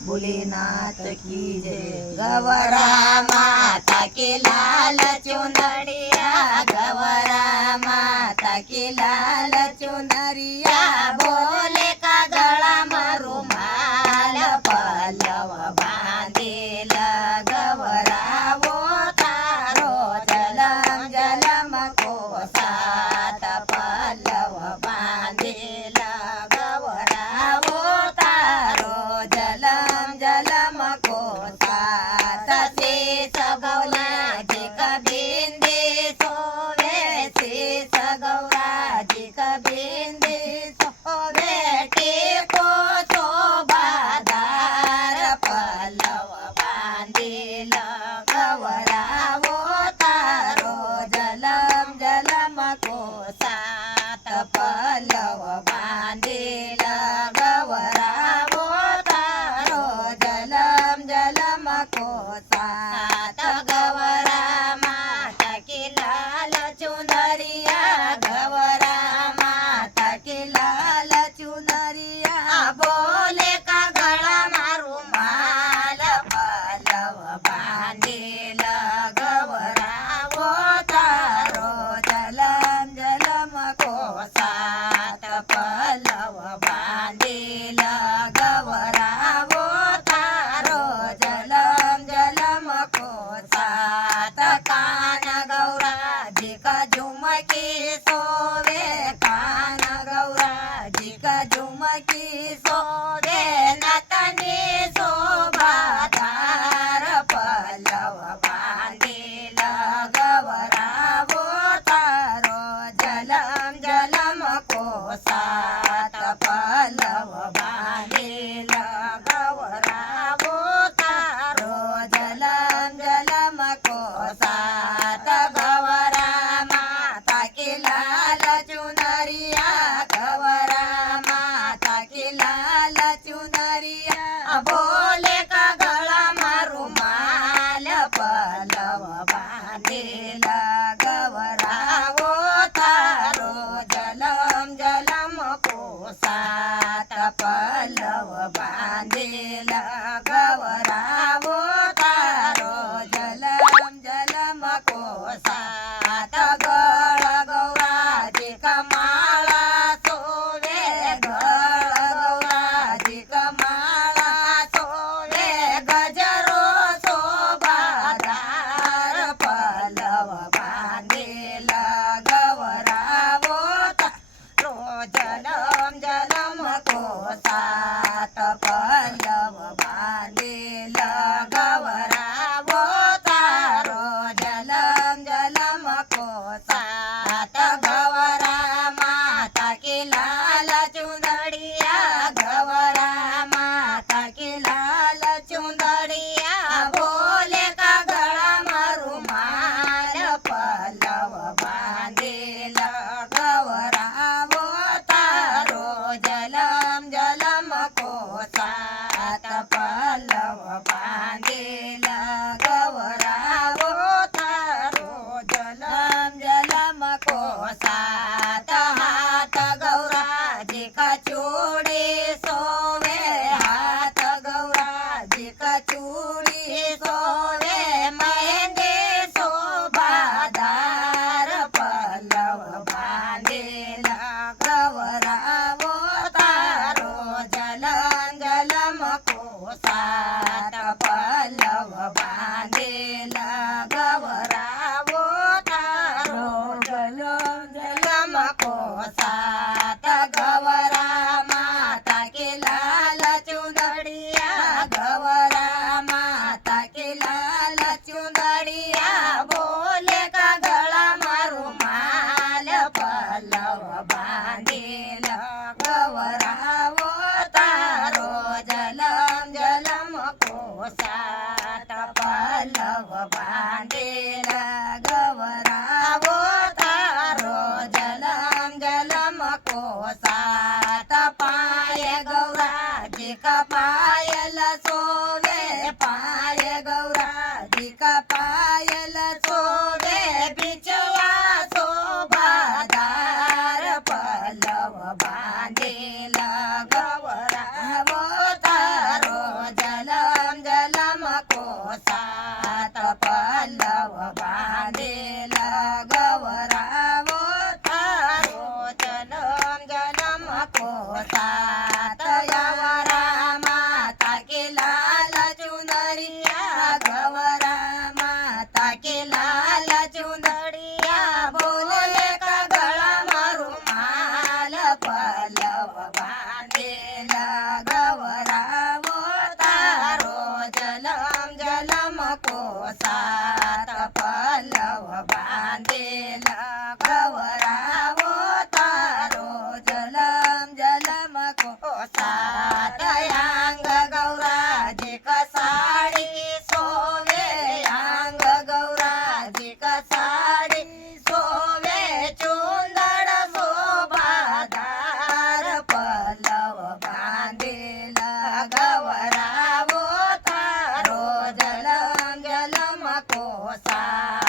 भोलेनाथ की जय। गौरा माता की लाल चुनरिया, गौरा माता की लाल चुनरिया, भोले का गळा में रुमाल, पल्लव बांधेल गौरा वो तारो जलम जलम को साथ, पल्लव बांधेल गौरा वो तारो जलम जलम को साथ। शेष गौराजी कबिंदे सोवे, शेष गौराजी कबिंदे सोवे, टेको शोभादार, पल्लव बांधेल गौरा वो तारो जलम जलम को साथ, पल्लव बांधेल गौरा वो तारो जलम जलम को साथ। गौरा माता की लाल चुनरिया, गौरा माता की लाल चुनरिया, भोले का गळा में रुमाल, पल्लव बांधेल गौरा वो तारो जलम जलम को साथ, पल्लव बांधेल गौरा वो तारो जलम जलम को साथ। कान गौराजी का झुमकी सोवे, कान गौराजी का झुमकी सोवे, नतनी शोभादार, पल्लव बांधेल गौरा वो तारो जलम जलम को साथ, पल्लव बांधेल गौरा वो तारो जलम जलम को साथ। गौरा माता की लाल चुनरिया, गौरा माता की लाल चुनरिया, भोले का गळा में रुमाल, पल्लव बांधेल गौरा वो तारो जलम जलम को साथ, पल्लव बांधेल गौरा वो तारो जलम जलम को साथ। गळ गौराजी का माळा सोवे, गळ गौराजी का माळा सोवे, गजरो शोभादार, पल्लव बांधेल गौरा वो तारो जलम जलम को साथ, पल्लव बांधेल गौरा वो तारो जलम जलम को साथ। गौरा माता की लाल चुनरिया, गौरा माता की लाल चुनरिया, भोले का गळा में रुमाल, पल्लव बांधेल गौरा वो तारो जलम जलम को साथ, पल्लव बांधेल गौरा वो तारो जलम जलम को साथ। हाथ गौराजी का चूड़ी सोवे, हाथ गौराजी का चूड़ी सोवे, मेहंदी शोभादार, पल्लव बांधेल गौरा वो तारो जलम जलम को साथ, पल्लव बांधेल गौरा वो तारो जलम जलम को साथ। गौरा माता की लाल चुनरिया, गौरा माता की लाल चुनरिया, भोले का गळा में रुमाल, पल्लव बांधेल गौरा वो तारो जलम जलम को साथ, पल्लव बांधेल गौरा वो तारो जलम जलम को साथ। पाय गौराजी का पायल सोवे, पाय गौराजी का पायल सोवे, बिचवा शोभादार, पल्लव बांधेल गौरा वो तारो जलम सात